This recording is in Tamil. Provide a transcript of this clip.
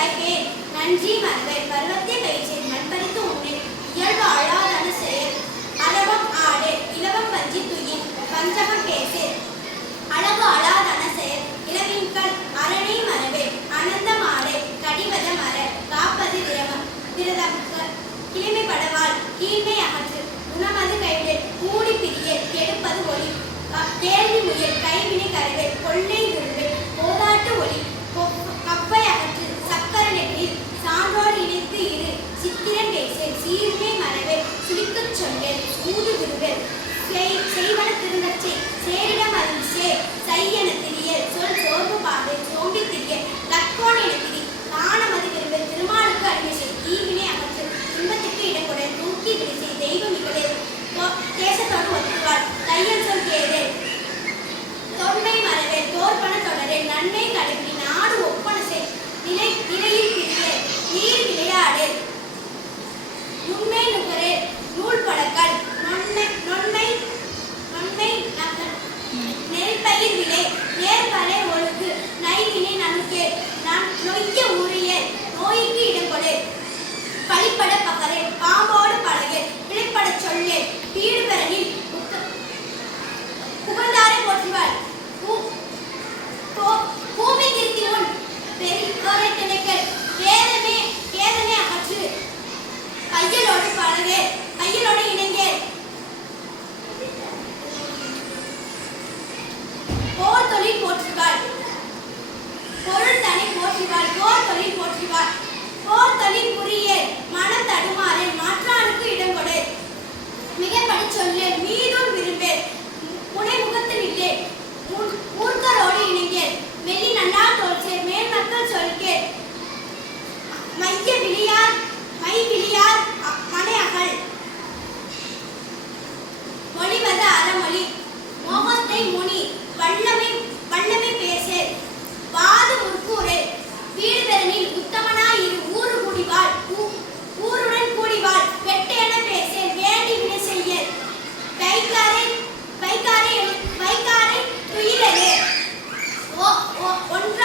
வாய்ப்பேன் நன்றி மறவேன் பருவத்தை பயிற்சியை நண்பருக்கு உன்னேன் இயல்பு அழாதான செயல் அளவம் ஆடு இலவம் பஞ்சி துயின் பஞ்சகம் பேசு அளவு அழாதான செயல் இளவின்கள் அரணை மறவே அனந்த மாறு கடிவத மர காப்பது விரதம் கிளிமைப்படவாள் கீழ்மை அகற்று உணமது கைவிடல் கூடி பிரியல் கெடுப்பது ஒளி கேள்வி முயல் கைவினை கருவேல் கொள்ளை விருவேல் போதாட்டு ஒளி கப்பை அகற்று சக்கர நெற்றில் சான்றோடு இணைத்து இரு சித்திரன் பேசு சீர்மை மறவே சுழித்துச் சொல்லல் ஊது விருவேல் செய்வன திருநச்சை சேரிடம் அறிவிச்சே செய்யன திரியல் சொல் சோர்வு பாடு சோம்பி திரியல் லக்கோண என திரி தானமது விரும்பல் திருமாலுக்கு அடிமை தீவினை அகற்று துன்பத்திற்கு இடங்கொடை தூக்கி விடிசை தெய்வம் இகழே தேசத்தோடு ஒத்துவாள் தையல் சொல் கேடு தொன்மை மறவே தோற்பன தொடரே நன்மை கடைபிடி நாடு ஒப்பன செய் நிலையில் பிரியே நீர் விளையாடு நுண்மை நுகரே நூல் பழக்கல் நொன்மை நெல்பயிர் விலை நேர்பலை ஒழுக்கு நைவினை நனுக்கே நொய்ய ஊழிய நோய்க்கு இடங்கொடு பழிப்பட பகரே பாம்போடு பழகே பிழைப்பட சொல்லே வீடு பெறனில் புகழ்ந்தாரை போற்றுவாள் பூமி திருத்தி முன் பெரியோரை திணைக்கல் கேதமே அகற்று கையலோடு பழகே கையலோடு இணைங்கே போர் தொழில் போற்றுவாள் பொருள் தனி போற்றுவாள் போர் தொழில் போற்றுவாள் போர் தொழில் புரிய மனம் தடுமாறு மாற்றானுக்கு இடம் கொடு மிக படி சொல்லு மீதும் விரும்பேன் முனை முகத்தில் இல்லை ஊர்களோடு இணைங்கேன் வெள்ளி நல்லா தோற்று மேல் மக்கள் சொல்கேன் மை விழியார் மனை அகல் மொழிவது அறமொழி மோகத்தை முனி வல்லமை பேசு வாது முற்கூறு வீடு பெறனில் உத்தமனாய் இரு ஊரு கூடிவாள் ஊருடன் கூடிவாள் வெட்டென பேசு வேண்டி வினை செய்ய வைக்காரை துயிலே ஒன்று